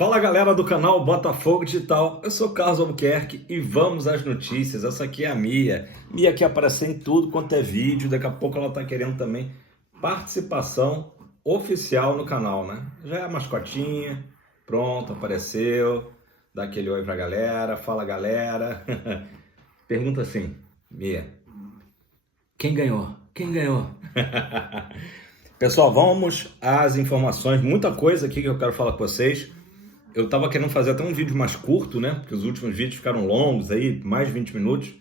Fala galera do canal Botafogo Digital, eu sou Carlos Albuquerque e vamos às notícias. Essa aqui é a Mia. Mia quer aparecer em tudo quanto é vídeo, daqui a pouco ela tá querendo também participação oficial no canal, né? Já é a mascotinha, pronto, apareceu, dá aquele oi pra galera, fala galera. Pergunta assim, Mia, quem ganhou? Quem ganhou? Pessoal, vamos às informações, muita coisa aqui que eu quero falar com vocês. Eu tava querendo fazer até um vídeo mais curto, né? Porque os últimos vídeos ficaram longos aí, mais de 20 minutos.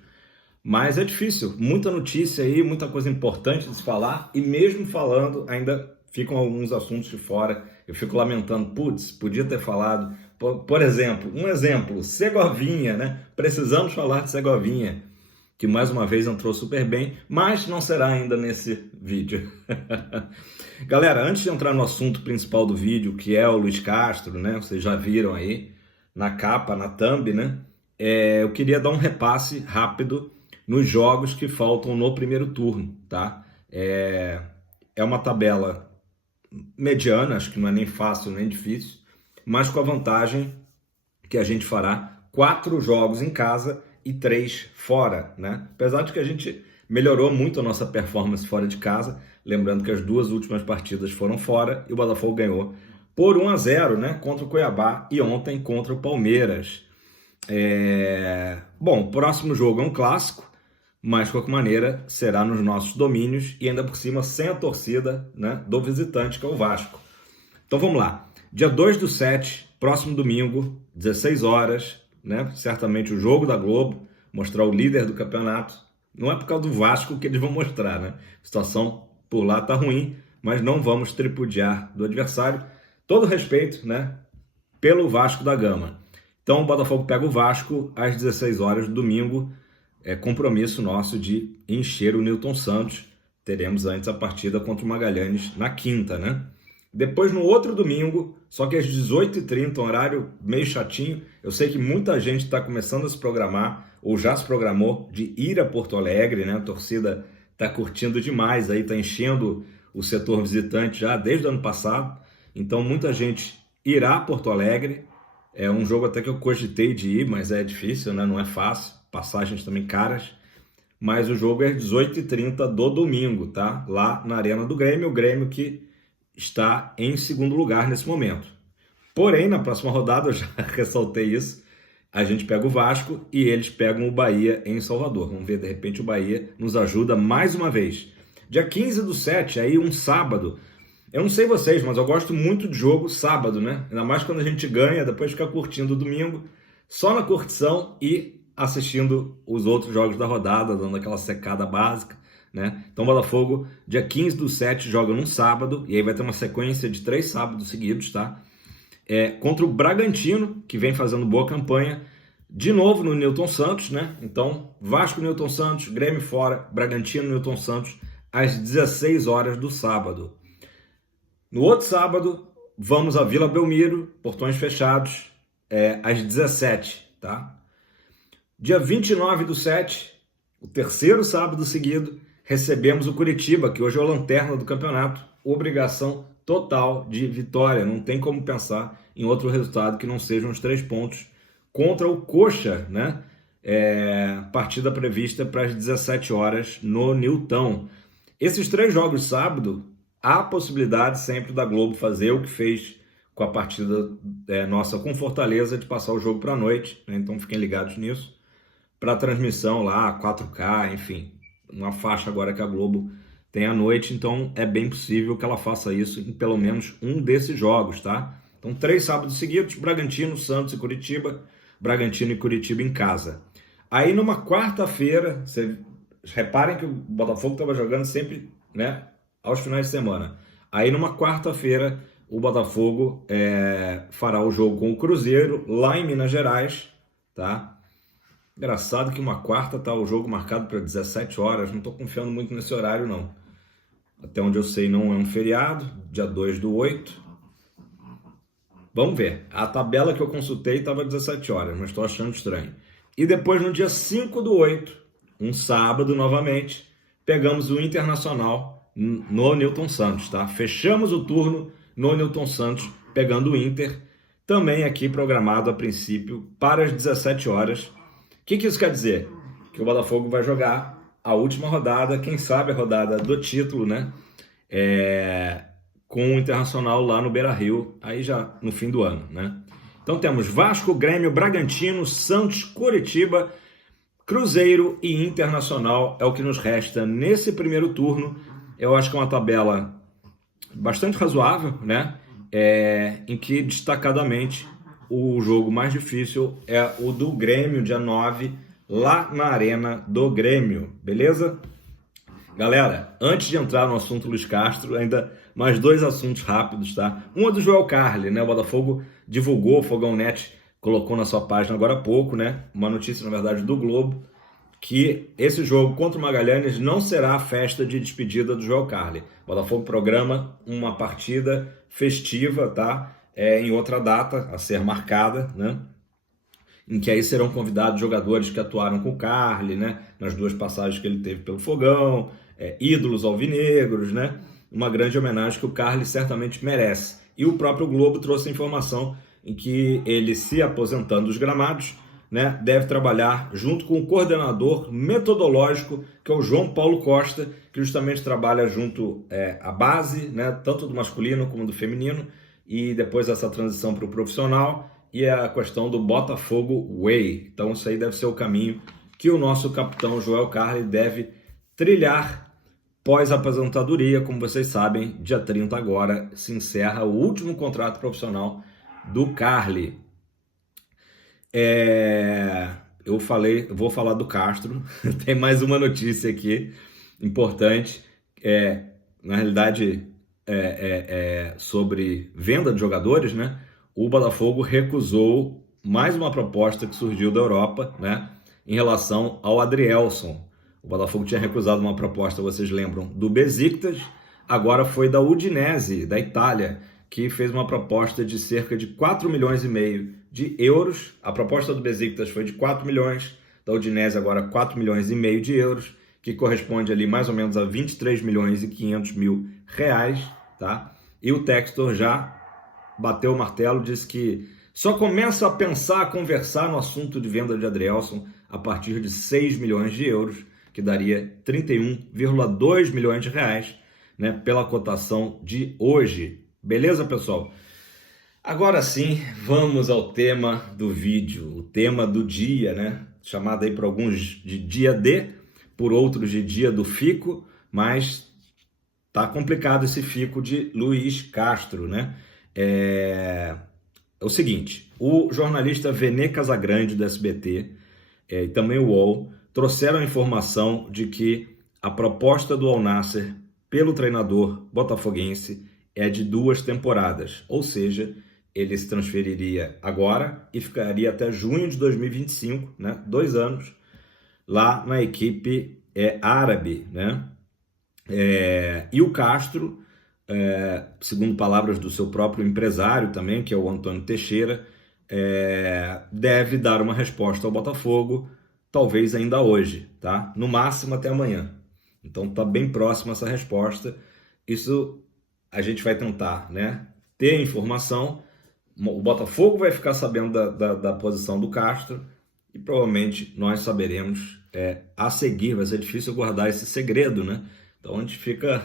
Mas é difícil, muita notícia aí, muita coisa importante de se falar. E mesmo falando, ainda ficam alguns assuntos de fora. Eu fico lamentando, putz, podia ter falado. Por exemplo, Segovinha, né? Precisamos falar de Segovinha, que mais uma vez entrou super bem, mas não será ainda nesse vídeo. Galera, antes de entrar no assunto principal do vídeo, que é o Luiz Castro, né? Vocês já viram aí na capa, na thumb, né? Eu queria dar um repasse rápido nos jogos que faltam no primeiro turno, tá? É uma tabela mediana, acho que não é nem fácil nem difícil, mas com a vantagem que a gente fará 4 jogos em casa e 3 fora, né? Apesar de que a gente melhorou muito a nossa performance fora de casa, lembrando que as 2 últimas partidas foram fora e o Botafogo ganhou por 1-0, né? Contra o Cuiabá e ontem contra o Palmeiras. Bom, o próximo jogo é um clássico, mas de qualquer maneira será nos nossos domínios e ainda por cima sem a torcida, né, do visitante, que é o Vasco. Então vamos lá. Dia 2/7, próximo domingo, 16 horas, né? Certamente o jogo da Globo, mostrar o líder do campeonato. Não é por causa do Vasco que eles vão mostrar, né? A situação por lá tá ruim, mas não vamos tripudiar do adversário. Todo respeito, né, pelo Vasco da Gama. Então o Botafogo pega o Vasco às 16 horas do domingo. É compromisso nosso de encher o Newton Santos. Teremos antes a partida contra o Magalhães na quinta, né? Depois, no outro domingo, só que às 18h30, um horário meio chatinho. Eu sei que muita gente está começando a se programar, ou já se programou, de ir a Porto Alegre, né? A torcida está curtindo demais, aí está enchendo o setor visitante já desde o ano passado. Então, muita gente irá a Porto Alegre. É um jogo até que eu cogitei de ir, mas é difícil, né? Não é fácil. Passagens também caras. Mas o jogo é às 18h30 do domingo, tá? Lá na Arena do Grêmio. O Grêmio que está em segundo lugar nesse momento. Porém, na próxima rodada, eu já ressaltei isso, a gente pega o Vasco e eles pegam o Bahia em Salvador. Vamos ver, de repente o Bahia nos ajuda mais uma vez. Dia 15/7, aí um sábado. Eu não sei vocês, mas eu gosto muito de jogo sábado, né? Ainda mais quando a gente ganha, depois fica curtindo o domingo, só na curtição e assistindo os outros jogos da rodada, dando aquela secada básica, né? Então o Botafogo, dia 15/7, joga num sábado, e aí vai ter uma sequência de 3 sábados seguidos, tá? Contra o Bragantino, que vem fazendo boa campanha, de novo no Newton Santos, né? Então, Vasco, Newton Santos, Grêmio fora, Bragantino, Newton Santos, às 16 horas do sábado. No outro sábado, vamos a Vila Belmiro, portões fechados, às 17, tá? Dia 29/7, o terceiro sábado seguido, recebemos o Curitiba, que hoje é o lanterna do campeonato, obrigação total de vitória, não tem como pensar em outro resultado que não sejam os 3 pontos contra o Coxa, né? Partida prevista para as 17 horas no Newton. Esses 3 jogos sábado, há possibilidade sempre da Globo fazer o que fez com a partida nossa com Fortaleza, de passar o jogo para a noite, né? Então fiquem ligados nisso, para transmissão lá, 4K, enfim, uma faixa agora que a Globo tem à noite, então é bem possível que ela faça isso em pelo menos um desses jogos, tá? Então 3 sábados seguidos, Bragantino, Santos e Curitiba, Bragantino e Curitiba em casa. Aí numa quarta-feira, vocês reparem que o Botafogo estava jogando sempre, né, aos finais de semana. Aí numa quarta-feira, o Botafogo fará o jogo com o Cruzeiro, lá em Minas Gerais, tá? Engraçado que uma quarta tá o jogo marcado para 17 horas, não estou confiando muito nesse horário não. Até onde eu sei não é um feriado, dia 2/8. Vamos ver, a tabela que eu consultei estava 17 horas, mas estou achando estranho. E depois no dia 5/8, um sábado novamente, pegamos o Internacional no Newton Santos, tá? Fechamos o turno no Newton Santos, pegando o Inter. também aqui programado a princípio para as 17 horas. O que isso quer dizer? Que o Botafogo vai jogar a última rodada, quem sabe a rodada do título, né? Com o Internacional lá no Beira-Rio, aí já no fim do ano, né? Então temos Vasco, Grêmio, Bragantino, Santos, Coritiba, Cruzeiro e Internacional é o que nos resta nesse primeiro turno. Eu acho que é uma tabela bastante razoável, né? Em que destacadamente o jogo mais difícil é o do Grêmio, dia 9, lá na Arena do Grêmio, beleza? Galera, antes de entrar no assunto Luiz Castro, ainda mais 2 assuntos rápidos, tá? Um é do Joel Carli, né? O Botafogo divulgou, o Fogão Net colocou na sua página agora há pouco, né? Uma notícia, na verdade, do Globo, que esse jogo contra o Magalhães não será a festa de despedida do Joel Carli. O Botafogo programa uma partida festiva, tá? Em outra data a ser marcada, né? Em que aí serão convidados jogadores que atuaram com o Carli, né? Nas 2 passagens que ele teve pelo Fogão, ídolos alvinegros, né? Uma grande homenagem que o Carli certamente merece. E o próprio Globo trouxe a informação em que ele, se aposentando dos gramados, né, deve trabalhar junto com o coordenador metodológico, que é o João Paulo Costa, que justamente trabalha junto à base, né, tanto do masculino como do feminino, e depois essa transição para o profissional e a questão do Botafogo Way. Então isso aí deve ser o caminho que o nosso capitão Joel Carli deve trilhar pós-aposentadoria. Como vocês sabem, dia 30 agora se encerra o último contrato profissional do Carli. Eu vou falar do Castro. Tem mais uma notícia aqui importante, na realidade sobre venda de jogadores, né? O Botafogo recusou mais uma proposta que surgiu da Europa, né? Em relação ao Adrielson. O Botafogo tinha recusado uma proposta, vocês lembram, do Besiktas, agora foi da Udinese, da Itália, que fez uma proposta de cerca de 4,5 milhões de euros. A proposta do Besiktas foi de 4 milhões, da Udinese agora 4,5 milhões de euros, que corresponde ali mais ou menos a 23 milhões e 500 mil reais, tá? E o Textor já bateu o martelo, disse que só começa a pensar, a conversar no assunto de venda de Adrielson a partir de 6 milhões de euros, que daria 31,2 milhões de reais, né, pela cotação de hoje. Beleza, pessoal? Agora sim, vamos ao tema do vídeo, o tema do dia, né? Chamado aí por alguns de dia D, por outros de dia do fico, mas tá complicado esse fico de Luiz Castro, né? É o seguinte, o jornalista Vene Casagrande do SBT e também o UOL trouxeram a informação de que a proposta do Al Nassr pelo treinador botafoguense é de 2 temporadas, ou seja, ele se transferiria agora e ficaria até junho de 2025, né? 2 anos, lá na equipe árabe, né? E o Castro, segundo palavras do seu próprio empresário também, que é o Antônio Teixeira, deve dar uma resposta ao Botafogo, talvez ainda hoje, tá? No máximo até amanhã. Então está bem próximo essa resposta. Isso a gente vai tentar, né, ter a informação. O Botafogo vai ficar sabendo da posição do Castro e provavelmente nós saberemos a seguir. Vai ser difícil guardar esse segredo, né? Então a gente fica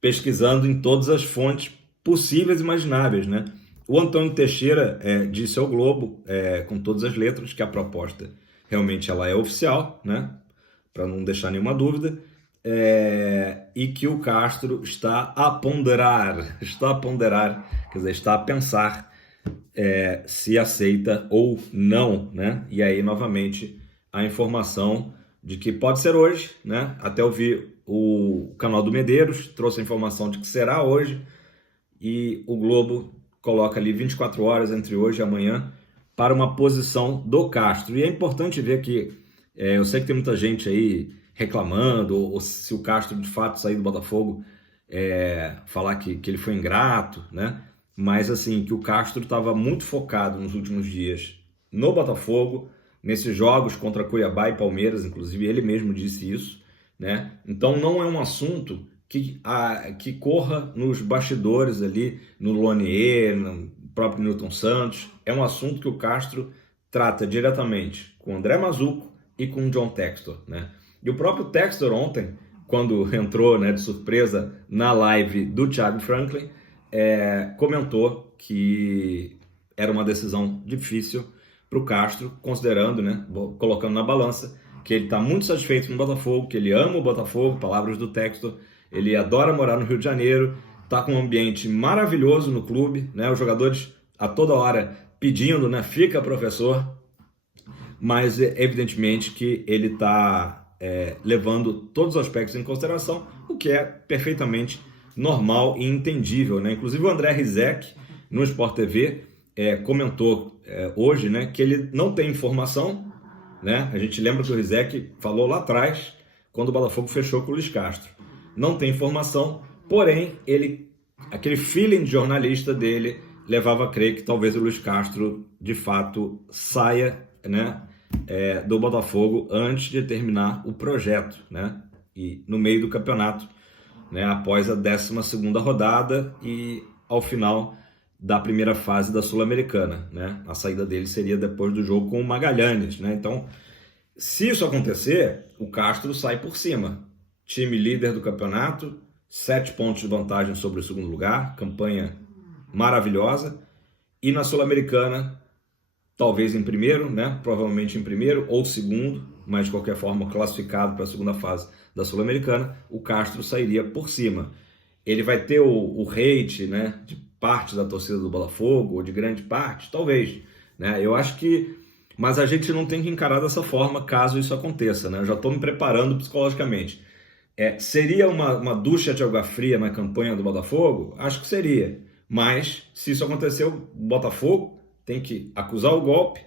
pesquisando em todas as fontes possíveis e imagináveis, né? O Antônio Teixeira disse ao Globo, com todas as letras, que a proposta realmente ela é oficial, né? Para não deixar nenhuma dúvida, e que o Castro está a ponderar, quer dizer, está a pensar se aceita ou não, né? E aí, novamente, a informação de que pode ser hoje, né? Até eu vi o canal do Medeiros, trouxe a informação de que será hoje, e o Globo coloca ali 24 horas entre hoje e amanhã para uma posição do Castro. E é importante ver que, eu sei que tem muita gente aí reclamando, ou se o Castro de fato sair do Botafogo, falar que ele foi ingrato, né? Mas assim, que o Castro estava muito focado nos últimos dias no Botafogo, nesses jogos contra Cuiabá e Palmeiras, inclusive ele mesmo disse isso, né? Então não é um assunto que corra nos bastidores ali, no Lonier, próprio Newton Santos. É um assunto que o Castro trata diretamente com o André Mazzucco e com o John Textor, né? E o próprio Textor ontem, quando entrou, né, de surpresa na live do Thiago Franklin, comentou que era uma decisão difícil para o Castro, considerando, né, colocando na balança, que ele está muito satisfeito no Botafogo, que ele ama o Botafogo, palavras do Textor, ele adora morar no Rio de Janeiro, está com um ambiente maravilhoso no clube, né, os jogadores a toda hora pedindo, né, fica professor, mas evidentemente que ele está levando todos os aspectos em consideração, o que é perfeitamente normal e entendível, né? Inclusive o André Rizek, no Sport TV, comentou hoje, né, que ele não tem informação, né? A gente lembra que o Rizek falou lá atrás, quando o Botafogo fechou com o Luiz Castro. Não tem informação, porém, aquele feeling de jornalista dele levava a crer que talvez o Luiz Castro, de fato, saia, né, do Botafogo antes de terminar o projeto, né? E no meio do campeonato, né, após a 12ª rodada e ao final da primeira fase da Sul-Americana, né? A saída dele seria depois do jogo com o Magalhães, né? Então, se isso acontecer, o Castro sai por cima. Time líder do campeonato, 7 pontos de vantagem sobre o segundo lugar, campanha maravilhosa. E na Sul-Americana, talvez em primeiro, né? Provavelmente em primeiro ou segundo, mas de qualquer forma classificado para a segunda fase da Sul-Americana, o Castro sairia por cima. Ele vai ter o hate, né, de parte da torcida do Botafogo, ou de grande parte, talvez, né? Eu acho que... Mas a gente não tem que encarar dessa forma caso isso aconteça, né? Eu já estou me preparando psicologicamente. Seria uma ducha de água fria na campanha do Botafogo? Acho que seria. Mas, se isso acontecer, o Botafogo tem que acusar o golpe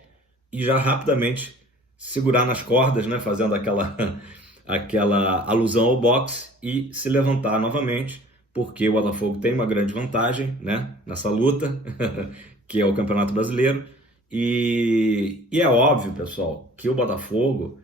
e já rapidamente segurar nas cordas, né? Fazendo aquela alusão ao boxe e se levantar novamente, porque o Botafogo tem uma grande vantagem, né, nessa luta, que é o Campeonato Brasileiro. E é óbvio, pessoal, que o Botafogo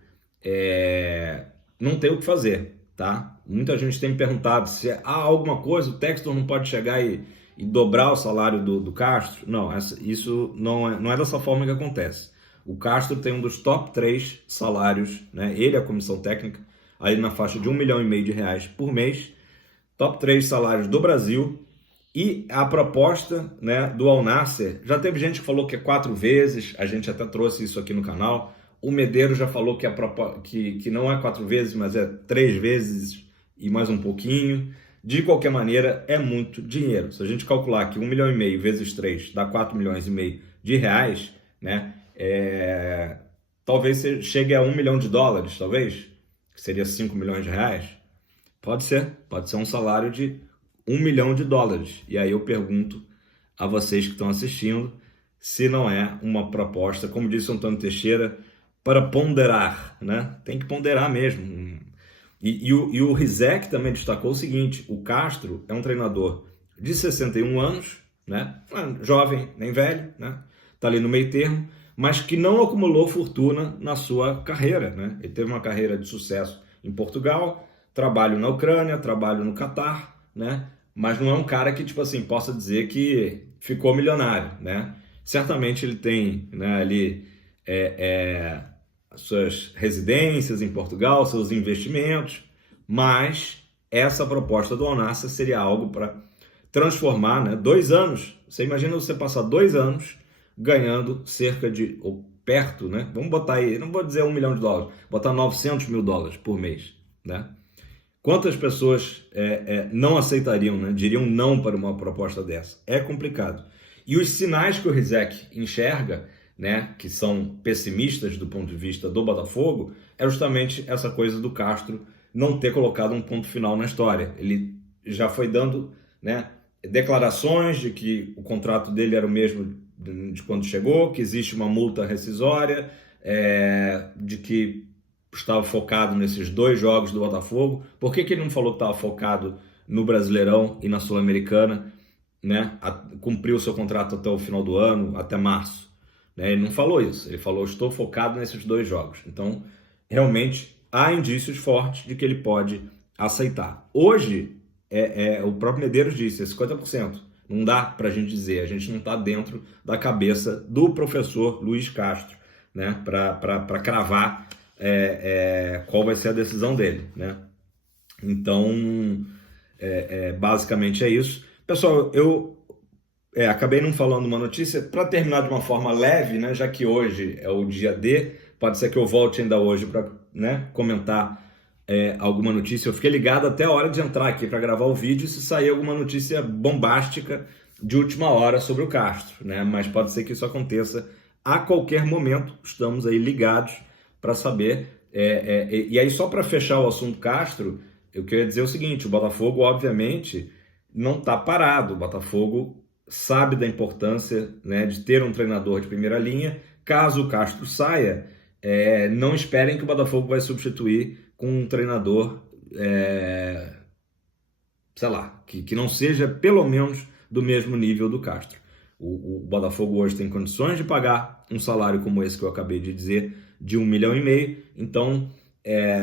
não tem o que fazer, tá? Muita gente tem me perguntado se há alguma coisa, o Textor não pode chegar e dobrar o salário do Castro. Não, isso não é dessa forma que acontece. O Castro tem um dos top 3 salários, né? Ele e a comissão técnica, aí na faixa de R$1,5 milhão por mês, top 3 salários do Brasil. E a proposta, né, do Al Nassr, já teve gente que falou que é 4 vezes, a gente até trouxe isso aqui no canal. O Medeiros já falou que não é 4 vezes, mas é 3 vezes e mais um pouquinho. De qualquer maneira, é muito dinheiro. Se a gente calcular que R$1,5 milhão vezes 3 dá R$4,5 milhões de reais, né, talvez chegue a $1 milhão, talvez, que seria R$5 milhões. Pode ser um salário de $1 milhão. E aí eu pergunto a vocês que estão assistindo se não é uma proposta, como disse o Antônio Teixeira, para ponderar, né? Tem que ponderar mesmo. E o Rizek também destacou o seguinte: o Castro é um treinador de 61 anos, né? Jovem, nem velho, né? Tá ali no meio termo, mas que não acumulou fortuna na sua carreira, né? Ele teve uma carreira de sucesso em Portugal, trabalho na Ucrânia, trabalho no Catar, né? Mas não é um cara que, tipo assim, possa dizer que ficou milionário, né? Certamente ele tem, né, ali as suas residências em Portugal, seus investimentos, mas essa proposta do Al Nassr seria algo para transformar, né, 2 anos. Você imagina você passar 2 anos ganhando cerca de, ou perto, né? Vamos botar aí, não vou dizer $1 milhão, botar $900 mil por mês, né? Quantas pessoas não aceitariam, né? Diriam não para uma proposta dessa? É complicado. E os sinais que o Rizek enxerga, né, que são pessimistas do ponto de vista do Botafogo, é justamente essa coisa do Castro não ter colocado um ponto final na história. Ele já foi dando, né, declarações de que o contrato dele era o mesmo de quando chegou, que existe uma multa rescisória, de que estava focado nesses 2 jogos do Botafogo. Por que ele não falou que estava focado no Brasileirão e na Sul-Americana, né? Cumpriu o seu contrato até o final do ano, até março, né? Ele não falou isso, ele falou: estou focado nesses 2 jogos. Então, realmente, há indícios fortes de que ele pode aceitar. Hoje, o próprio Medeiros disse, é 50%. Não dá para a gente dizer, a gente não está dentro da cabeça do professor Luiz Castro, né? Para cravar qual vai ser a decisão dele, né? Então, basicamente é isso. Pessoal, eu acabei não falando uma notícia, para terminar de uma forma leve, né? Já que hoje é o dia D, pode ser que eu volte ainda hoje para, né, comentar alguma notícia. Eu fiquei ligado até a hora de entrar aqui para gravar o vídeo se sair alguma notícia bombástica de última hora sobre o Castro, né? Mas pode ser que isso aconteça a qualquer momento. Estamos aí ligados para saber. E aí, só para fechar o assunto Castro, eu queria dizer o seguinte: o Botafogo, obviamente, não está parado. O Botafogo sabe da importância, né, de ter um treinador de primeira linha. Caso o Castro saia, não esperem que o Botafogo vai substituir com um treinador, sei lá, que não seja pelo menos do mesmo nível do Castro. O Botafogo hoje tem condições de pagar um salário como esse que eu acabei de dizer, de 1,5 milhão, então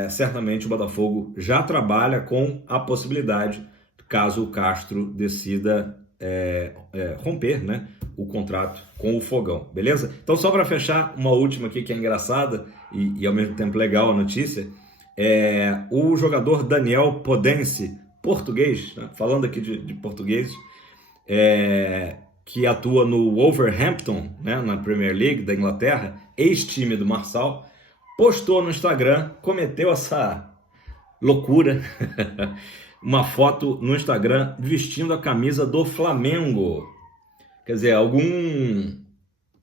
certamente o Botafogo já trabalha com a possibilidade, caso o Castro decida romper, né, o contrato com o Fogão, beleza? Então, só para fechar, uma última aqui que é engraçada e ao mesmo tempo legal a notícia, o jogador Daniel Podence, português, né, falando aqui de português, que atua no Wolverhampton, né, na Premier League da Inglaterra, ex-time do Marçal, postou no Instagram, cometeu essa loucura, uma foto no Instagram vestindo a camisa do Flamengo. Quer dizer, algum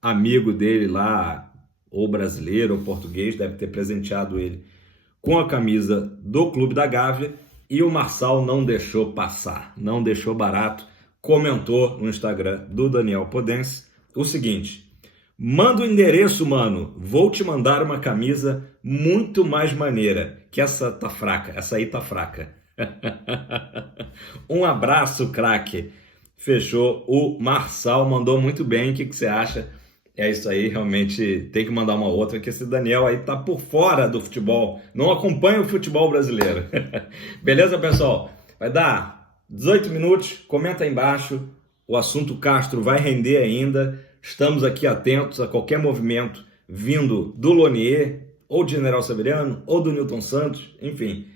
amigo dele lá, ou brasileiro ou português, deve ter presenteado ele com a camisa do Clube da Gávea, e o Marçal não deixou passar, não deixou barato, comentou no Instagram do Daniel Podence o seguinte: manda o endereço, mano, vou te mandar uma camisa muito mais maneira, que essa tá fraca, essa aí tá fraca. Um abraço, craque. Fechou, o Marçal mandou muito bem, o que você acha? É isso aí, realmente tem que mandar uma outra, que esse Daniel aí tá por fora do futebol, não acompanha o futebol brasileiro. Beleza, pessoal? Vai dar 18 minutos, comenta aí embaixo, o assunto Castro vai render ainda, estamos aqui atentos a qualquer movimento vindo do Lonier, ou de General Severiano, ou do Newton Santos, enfim,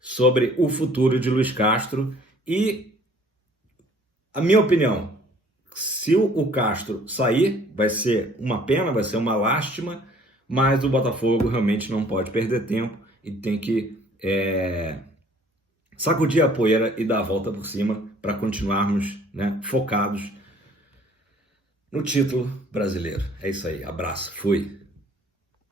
sobre o futuro de Luiz Castro. E a minha opinião, se o Castro sair, vai ser uma pena, vai ser uma lástima, mas o Botafogo realmente não pode perder tempo e tem que sacudir a poeira e dar a volta por cima para continuarmos, né, focados no título brasileiro. É isso aí, abraço, fui!